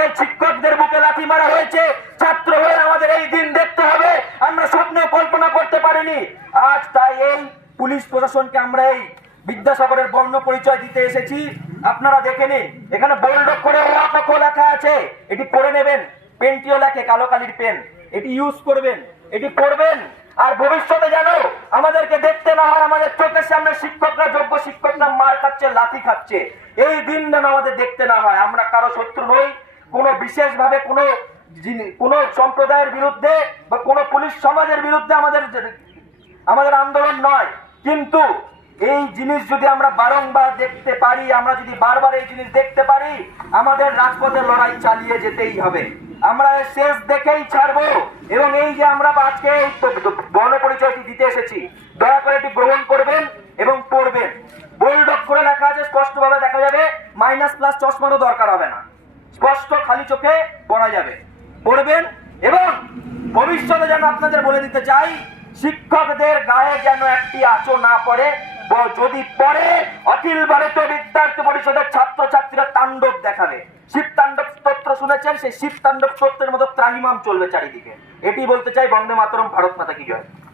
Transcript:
সেই শিক্ষকদের বুকে লাথি মারা হয়েছে। ছাত্র হয়ে আমাদের এই দিন দেখতে হবে। আমরা স্বপ্নে কল্পনা করতে পারিনি। আজ তাই এই পুলিশ প্রশাসনকে আমরা এই বিদ্যাসাগরের বর্ণ পরিচয় দিতে এসেছি। আপনারা দেখে নিন, এখানে বোল্ড করে অপক্ষ লেখা আছে। এটি পড়ে নেবেন। পেনটিও লেখে, কালো কালির পেন। এটি ইউজ করবেন, এটি পড়বেন। আর ভবিষ্যতে যেন আমাদেরকে দেখতে না হয়, আমাদের চোখের সামনে শিক্ষকরা, যোগ্য শিক্ষকরা মার খাচ্ছে, লাথি খাচ্ছে। এই দিন যেন আমাদের দেখতে না হয়, আমরা কারও শত্রু নই। কোনো বিশেষভাবে কোনো কোনো সম্প্রদায়ের বিরুদ্ধে বা কোনো পুলিশ সমাজের বিরুদ্ধে আমাদের আমাদের আন্দোলন নয়। কিন্তু এই জিনিস যদি আমরা বারংবার দেখতে পারি, আমরা যদি বারবার এই জিনিস দেখতে পারি, আমাদের রাজপথে লড়াই চালিয়ে যেতেই হবে। আমরা শেষ দেখেই ছাড়বো। এবং এই যে আমরা আজকে এই বর্ণ পরিচয়টি দিতে এসেছি, দয়া করে এটি গ্রহণ করবেন এবং পড়বেন। বোল্ড করে লেখা আছে, স্পষ্টভাবে দেখা যাবে মাইনাস প্লাস চশমারও দরকার হবে না। স্পষ্ট খালি চোখে পড়া যাবে। পড়বেন এবং ভবিষ্যতে যেন আপনাদের বলে দিতে চাই, শিক্ষকদের গায়ে যেন একটি আঁচো না পড়ে যদি পড়ে, অখিল ভারতীয় বিদ্যার্থী পরিষদের ছাত্রছাত্রীরা তাণ্ডব দেখাবে। শিব তাণ্ডব স্তোত্র শুনেছেন, সেই শিব তাণ্ডব স্তোত্রের মতো ত্রাহিমাম চলবে চারিদিকে। এটি বলতে চাই বন্দে মাতরম, ভারত মাতা কি জয়।